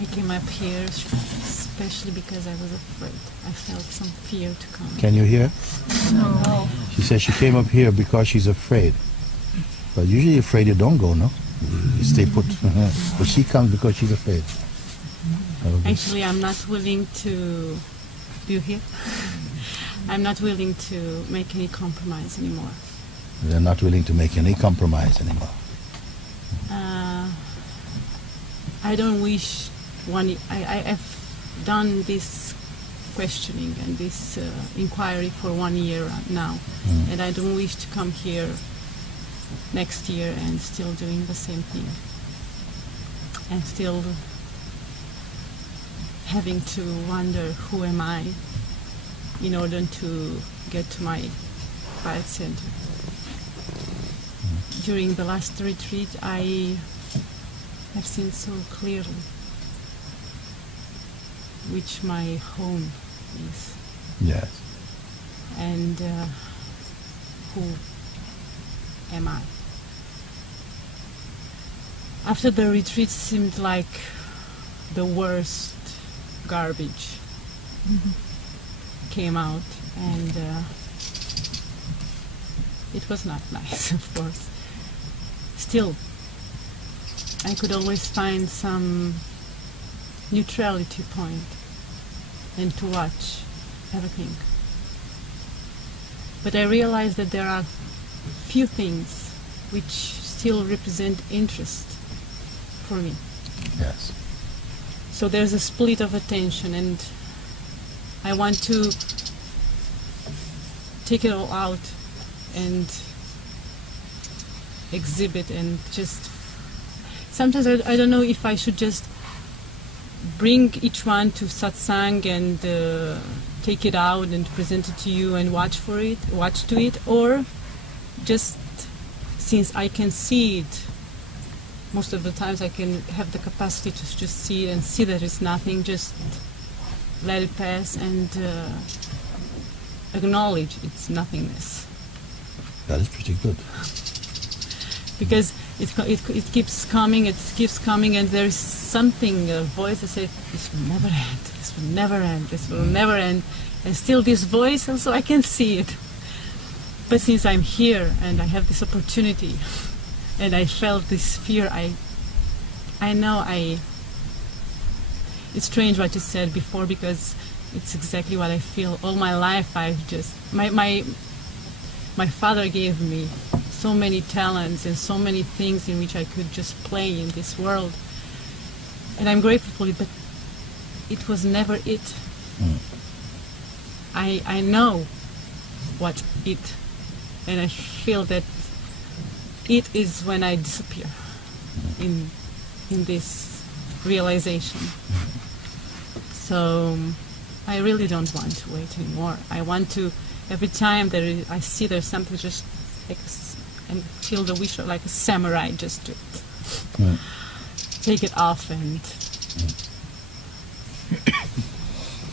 I came up here especially because I was afraid. I felt some fear to come. Can you hear? No. She says she came up here because she's afraid. But usually afraid you don't go, no? You stay put. But she comes because she's afraid. Actually, I'm not willing to... Do you hear? I'm not willing to make any compromise anymore. They're not willing to make any compromise anymore. I don't wish I've done this questioning and this inquiry for 1 year now, and I don't wish to come here next year and still doing the same thing, and still having to wonder who am I in order to get to my quiet center. During the last retreat, I have seen so clearly which my home is. Yes. And who am I? After the retreat seemed like the worst garbage came out, and it was not nice, of course. Still, I could always find some neutrality point and to watch everything. But I realized that there are few things which still represent interest for me. Yes. So there's a split of attention, and I want to take it all out and exhibit, and just sometimes I don't know if I should just bring each one to Satsang and take it out and present it to you and watch to it, or just, since I can see it most of the times, I can have the capacity to just see it and see that it's nothing, just let it pass and acknowledge its nothingness. That is pretty good. Because it keeps coming, and there is something, a voice that says, this will never end, this will never end, this will never end. And still this voice, also I can see it. But since I'm here and I have this opportunity, and I felt this fear, I know it's strange what you said before, because it's exactly what I feel. All my life I've just, my father gave me so many talents and so many things in which I could just play in this world. And I'm grateful for it, but it was never it. I know what it, and I feel that it is when I disappear in this realization. So I really don't want to wait anymore. I want to, every time that I see there's something, just and feel the wish of like a samurai, just to take it off. And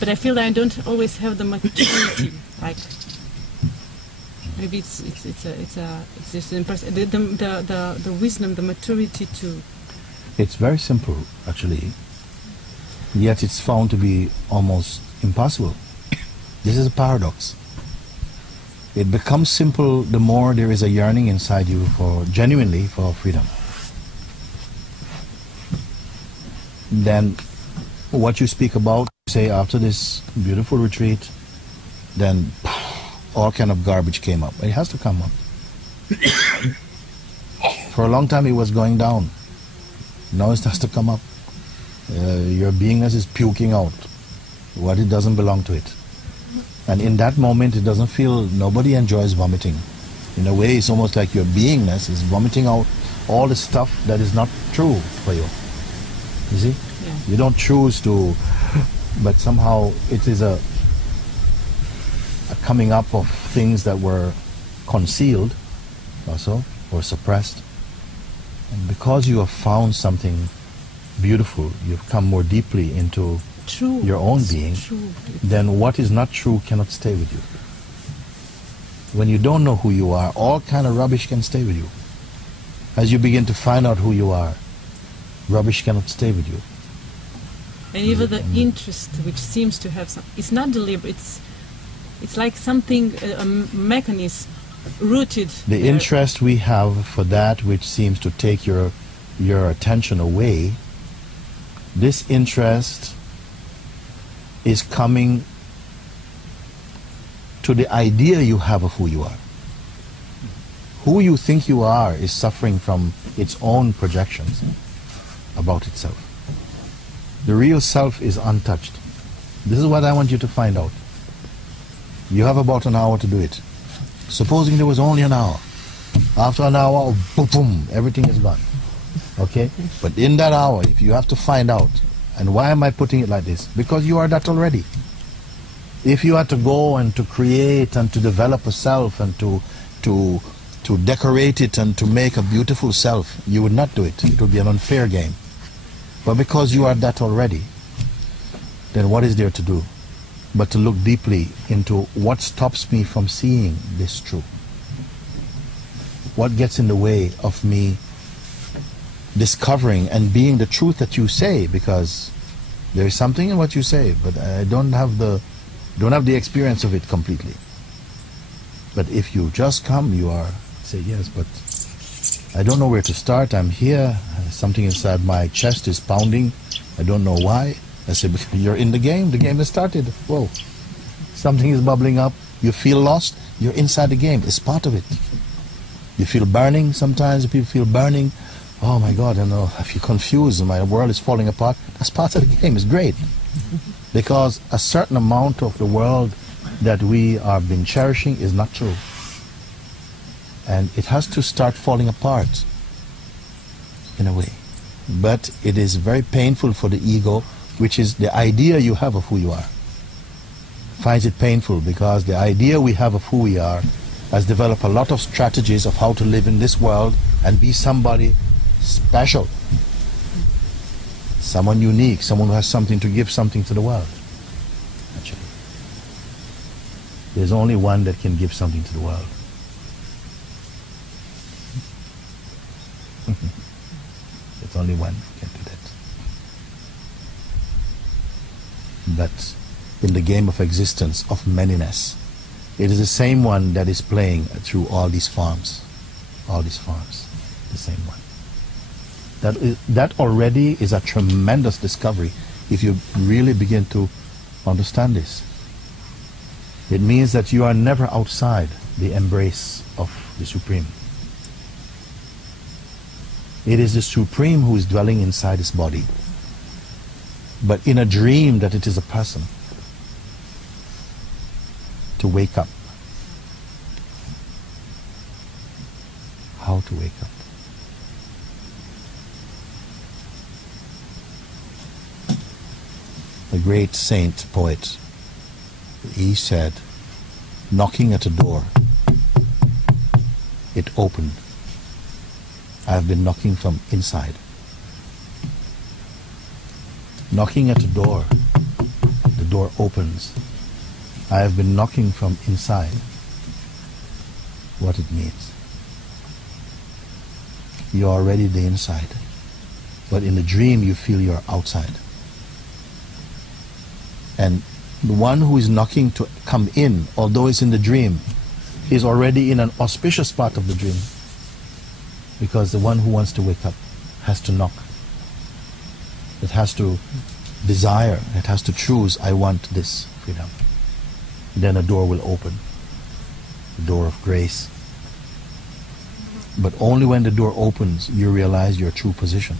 but I feel that I don't always have the maturity. Like maybe it's just the wisdom, the maturity to. It's very simple, actually. Yet it's found to be almost impossible. This is a paradox. It becomes simple the more there is a yearning inside you for, genuinely, for freedom. Then what you speak about, say after this beautiful retreat, then all kind of garbage came up. It has to come up. For a long time it was going down. Now it has to come up. Your beingness is puking out what it doesn't belong to it. And in that moment, it doesn't feel, nobody enjoys vomiting. In a way, it's almost like your beingness is vomiting out all the stuff that is not true for you. You see? Yeah. You don't choose to, but somehow it is a coming up of things that were concealed also, or suppressed. And because you have found something beautiful, you've come more deeply into True. your own being, then what is not true cannot stay with you. When you don't know who you are, all kind of rubbish can stay with you. As you begin to find out who you are, Rubbish cannot stay with you. And even the interest, which seems to have some, it's not deliberate. It's like something, a mechanism rooted. The there. interest we have for that which seems to take your attention away, this interest is coming to the idea you have of who you are. Who you think you are is suffering from its own projections about itself. The real self is untouched. This is what I want you to find out. You have about an hour to do it. Supposing there was only an hour. After an hour, boom, boom, everything is gone. Okay? But in that hour, if you have to find out, and why am I putting it like this? Because you are that already. If you had to go and to create and to develop a self and to decorate it and to make a beautiful self, you would not do it. It would be an unfair game. But because you are that already, then what is there to do but to look deeply into what stops me from seeing this truth? What gets in the way of me discovering and being the truth that you say? Because there is something in what you say, but I don't have the experience of it completely. But if you just come, you are say yes, but I don't know where to start. I'm here. Something inside my chest is pounding. I don't know why. I say, because you're in the game. The game has started. Whoa. Something is bubbling up. You feel lost. You're inside the game. It's part of it. You feel burning. Sometimes people feel burning. Oh my God, I know. I feel confused. My world is falling apart. That's part of the game. It's great. Because a certain amount of the world that we have been cherishing is not true. And it has to start falling apart in a way. But it is very painful for the ego, which is the idea you have of who you are. Finds it painful because the idea we have of who we are has developed a lot of strategies of how to live in this world and be somebody special. Someone unique, someone who has something to give something to the world. Actually, there's only one that can give something to the world. There's only one who can do that. But in the game of existence, of manyness, it is the same one that is playing through all these forms. All these forms. The same one. That already is a tremendous discovery if you really begin to understand this. It means that you are never outside the embrace of the Supreme. It is the Supreme who is dwelling inside his body. But in a dream that it is a person. To wake up. How to wake up? A great saint poet, he said, knocking at a door, it opened. I have been knocking from inside. Knocking at a door, the door opens. I have been knocking from inside. What it means. You're already the inside, but in the dream you feel you're outside. And the one who is knocking to come in, although it's in the dream, is already in an auspicious part of the dream. Because the one who wants to wake up has to knock. It has to desire, it has to choose, I want this freedom. Then a door will open. The door of grace. But only when the door opens, you realize your true position.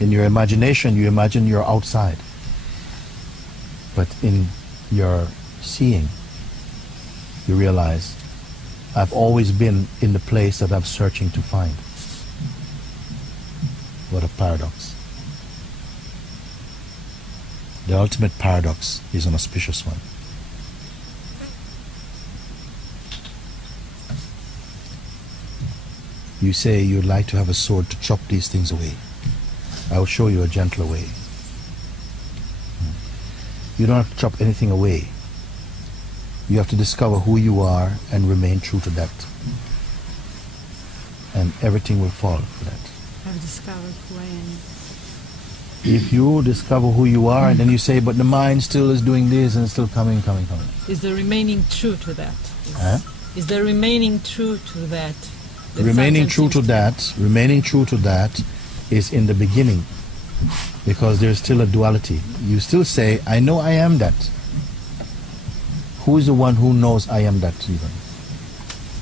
In your imagination, you imagine you're outside. But in your seeing, you realize, I've always been in the place that I'm searching to find. What a paradox. The ultimate paradox is an auspicious one. You say you'd like to have a sword to chop these things away. I will show you a gentler way. You don't have to chop anything away. You have to discover who you are and remain true to that. And everything will fall for that. I've discovered who I am. If you discover who you are, and then you say, but the mind still is doing this and it's still coming. Is the remaining true to that? Is the remaining true to that? Remaining true to that is in the beginning, because there's still a duality. You still say, I know I am that. Who is the one who knows I am that even?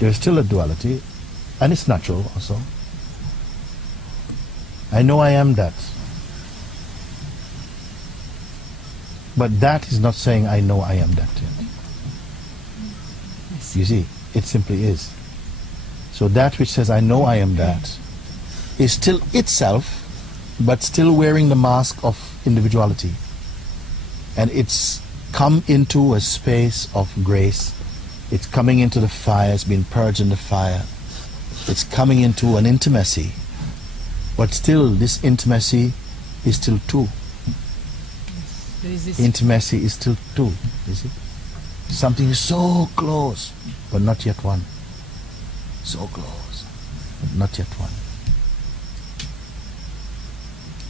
There's still a duality, and it's natural also. I know I am that. But that is not saying I know I am that yet. You see, it simply is. So that which says I know I am that is still itself, but still wearing the mask of individuality. And it's come into a space of grace. It's coming into the fire, it's been purged in the fire. It's coming into an intimacy. But still, this intimacy is still two. Intimacy is still two, you see? Something is so close, but not yet one. So close, but not yet one.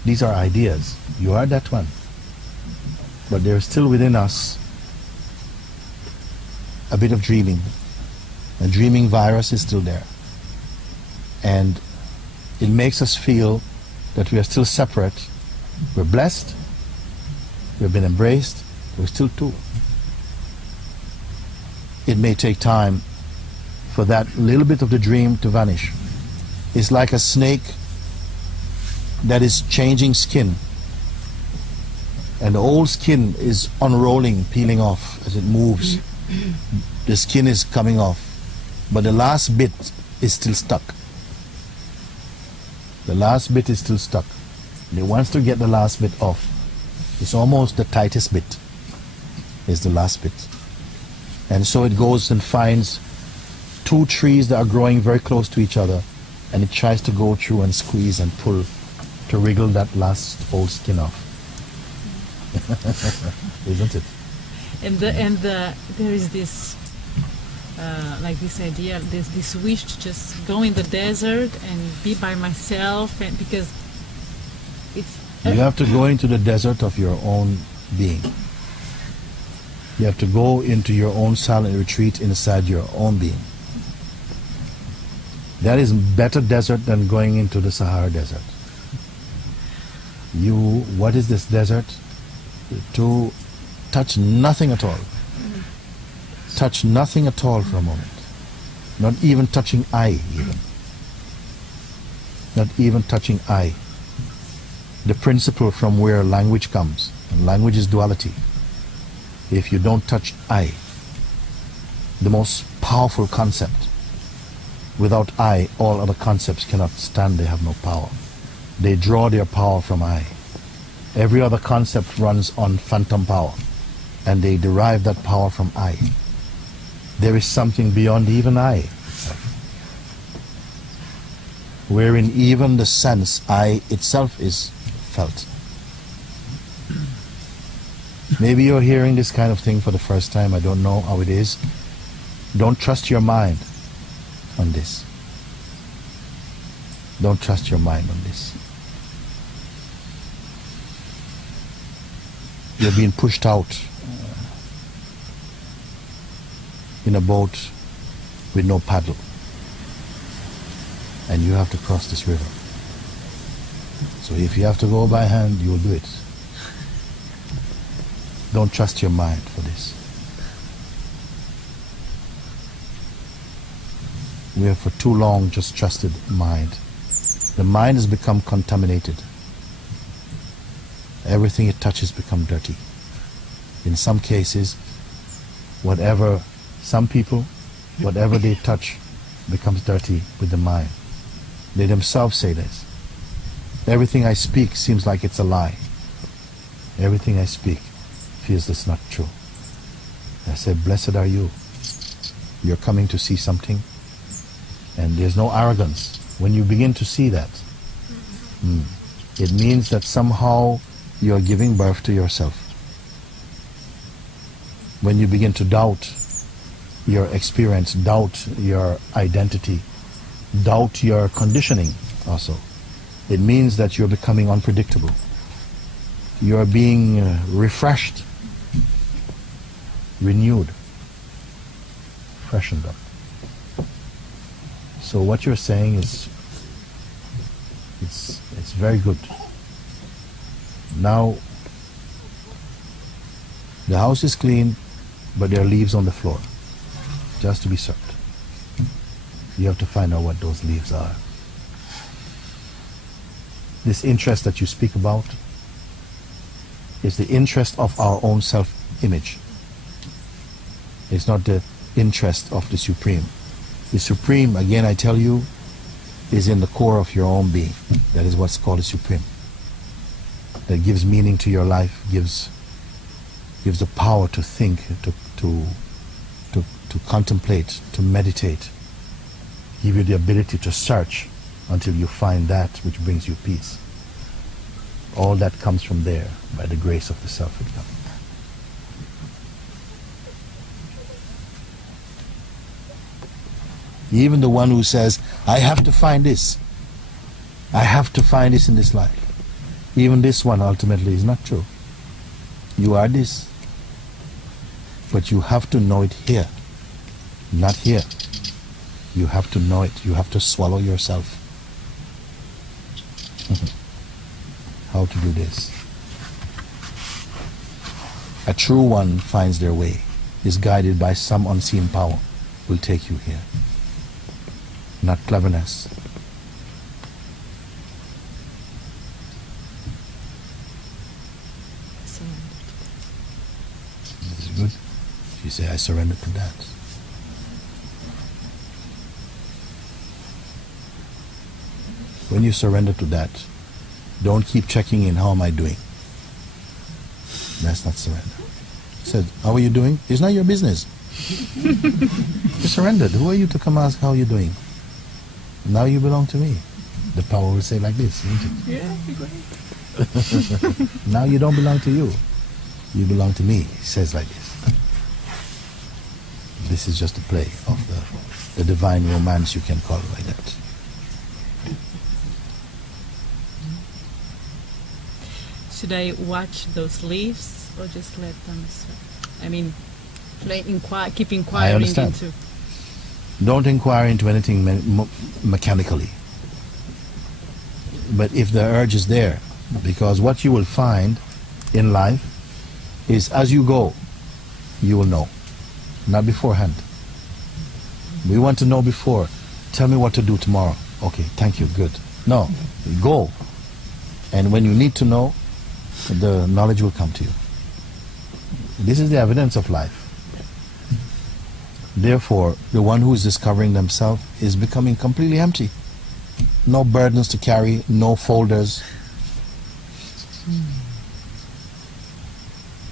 These are ideas. You are that one. But there is still within us a bit of dreaming. The dreaming virus is still there. And it makes us feel that we are still separate. We're blessed. We've been embraced. We're still two. It may take time for that little bit of the dream to vanish. It's like a snake that is changing skin. And the old skin is unrolling, peeling off as it moves. The skin is coming off. But the last bit is still stuck. The last bit is still stuck. And it wants to get the last bit off. It's almost the tightest bit is the last bit. And so it goes and finds two trees that are growing very close to each other, and it tries to go through and squeeze and pull to wriggle that last old skin off. Isn't it? And there is this like this idea, this wish to just go in the desert and be by myself, and because it's you have to go into the desert of your own being. You have to go into your own silent retreat inside your own being. That is better desert than going into the Sahara Desert. What is this desert? To touch nothing at all. Touch nothing at all for a moment. Not even touching eye even. Not even touching eye. The principle from where language comes. And language is duality. If you don't touch I, the most powerful concept, without I, all other concepts cannot stand, they have no power. They draw their power from I. Every other concept runs on phantom power, and they derive that power from I. There is something beyond even I, wherein even the sense I itself is felt. Maybe you're hearing this kind of thing for the first time. I don't know how it is. Don't trust your mind on this. Don't trust your mind on this. You're being pushed out in a boat with no paddle, and you have to cross this river. So if you have to go by hand, you will do it. Don't trust your mind for this. We have for too long just trusted mind. The mind has become contaminated. Everything it touches becomes dirty. In some cases, some people, whatever they touch becomes dirty with the mind. They themselves say this. Everything I speak seems like it's a lie. Everything I speak feels that's not true. I said, blessed are you. You're coming to see something, and there's no arrogance. When you begin to see that, it means that somehow you're giving birth to yourself. When you begin to doubt your experience, doubt your identity, doubt your conditioning also, It means that you're becoming unpredictable. You're being refreshed, renewed, freshened up. So what you're saying is, it's very good. Now, the house is clean, but there are leaves on the floor, just to be served. You have to find out what those leaves are. This interest that you speak about is the interest of our own self-image. It's not the interest of the Supreme. The Supreme, again I tell you, is in the core of your own being. That is what's called the Supreme. That gives meaning to your life, gives the power to think, to contemplate, to meditate, give you the ability to search until you find that which brings you peace. All that comes from there by the grace of the Self Within. Even the one who says, I have to find this, I have to find this in this life, even this one ultimately is not true. You are this, but you have to know it here, not here. You have to know it. You have to swallow yourself. How to do this? A true one finds their way, is guided by some unseen power, will take you here. Not cleverness. This is good. You say, I surrender to that. When you surrender to that, don't keep checking in, how am I doing? That's not surrender. He said, how are you doing? It's not your business. You surrendered. Who are you to come ask how you're doing? Now you belong to me. The power will say like this, isn't it? Yeah, great. Now you don't belong to you. You belong to me. He says like this. This is just a play of the divine romance, you can call it like that. Should I watch those leaves or just let them swim? I mean, keep inquiring I understand. into... Don't inquire into anything mechanically. But if the urge is there, because what you will find in life is as you go, you will know. Not beforehand. We want to know before. Tell me what to do tomorrow. Okay, thank you, good. No, go. And when you need to know, the knowledge will come to you. This is the evidence of life. Therefore, the one who is discovering themselves is becoming completely empty. No burdens to carry, no folders.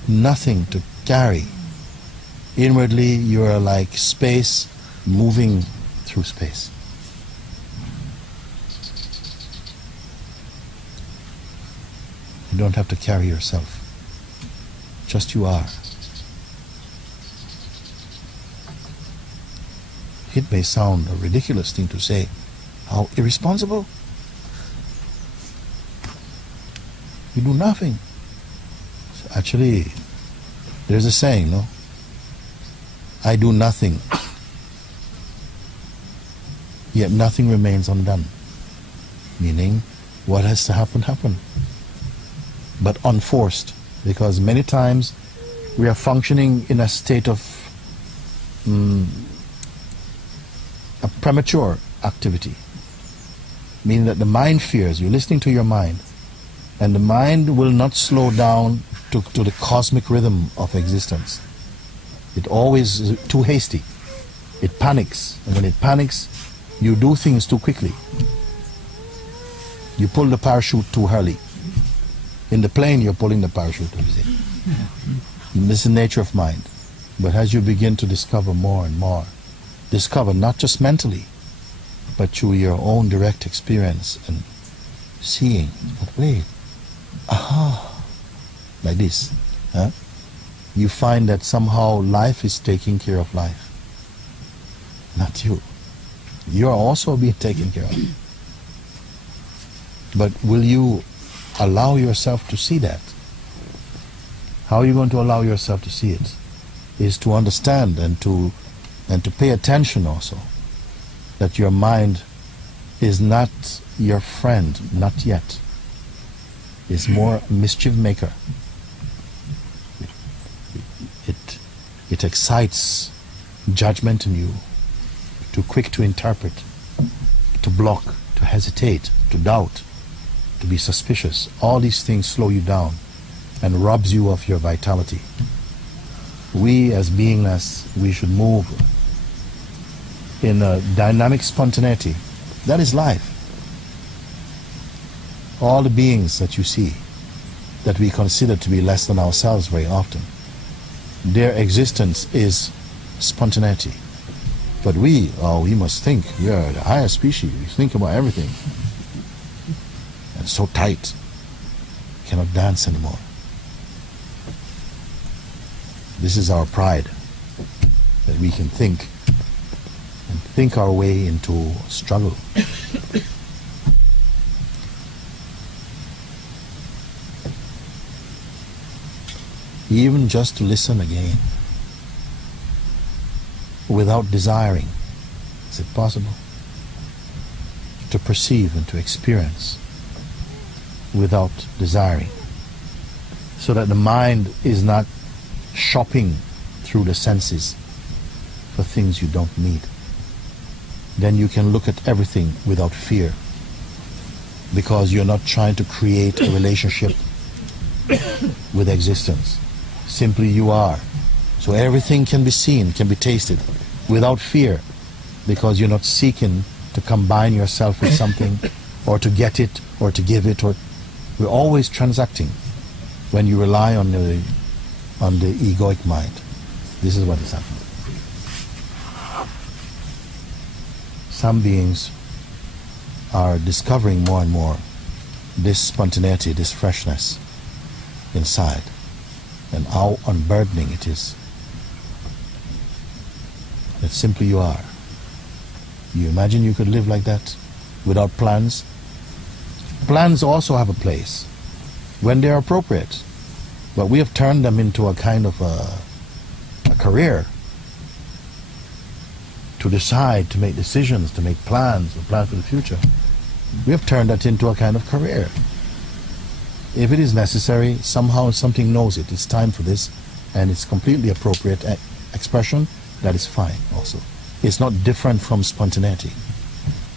Nothing to carry. Inwardly, you are like space moving through space. You don't have to carry yourself. Just you are. It may sound a ridiculous thing to say. How irresponsible. You do nothing. Actually, there's a saying, no? I do nothing, yet nothing remains undone. Meaning, what has to happen, happen. But unforced, because many times we are functioning in a state of a premature activity. Meaning that the mind fears, you're listening to your mind, and the mind will not slow down to the cosmic rhythm of existence. It always is too hasty. It panics, and when it panics, you do things too quickly. You pull the parachute too early. In the plane, you're pulling the parachute, you see. And this is the nature of mind. But as you begin to discover more and more, discover not just mentally, but through your own direct experience and seeing, but wait, aha, like this, huh? You find that somehow life is taking care of life, not you. You're also being taken care of. But will you allow yourself to see that? How are you going to allow yourself to see it? Is to understand and to pay attention also that your mind is not your friend, not yet. It's more mischief maker. It excites judgment in you, too quick to interpret, to block, to hesitate, to doubt, to be suspicious. All these things slow you down and robs you of your vitality. We as beingness, we should move in a dynamic spontaneity. That is life. All the beings that you see, that we consider to be less than ourselves very often, their existence is spontaneity. But we must think. We are the higher species. We think about everything. And so tight. Cannot dance anymore. This is our pride, that we can think and think our way into struggle. Even just to listen again, without desiring. Is it possible? To perceive and to experience without desiring, so that the mind is not shopping through the senses for things you don't need. Then you can look at everything without fear, because you're not trying to create a relationship with existence. Simply you are. So everything can be seen, can be tasted without fear, because you're not seeking to combine yourself with something or to get it or to give it. Or we're always transacting when you rely on the egoic mind. This is what is happening. Some beings are discovering more and more this spontaneity, this freshness inside, and how unburdening it is. That simply you are. You imagine you could live like that without plans? Plans also have a place when they're appropriate, but we have turned them into a kind of a career, to decide, to make decisions, to make plans, to plan for the future. We have turned that into a kind of career. If it is necessary, somehow something knows it, it's time for this, and it's completely appropriate expression, that is fine also. It's not different from spontaneity.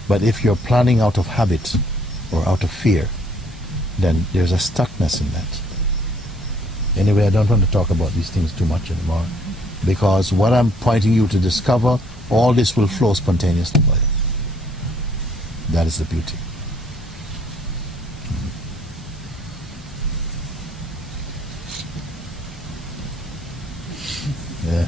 But if you're planning out of habit or out of fear, then there's a stuckness in that. Anyway, I don't want to talk about these things too much anymore, because what I'm pointing you to discover, all this will flow spontaneously for you. That is the beauty. Yeah.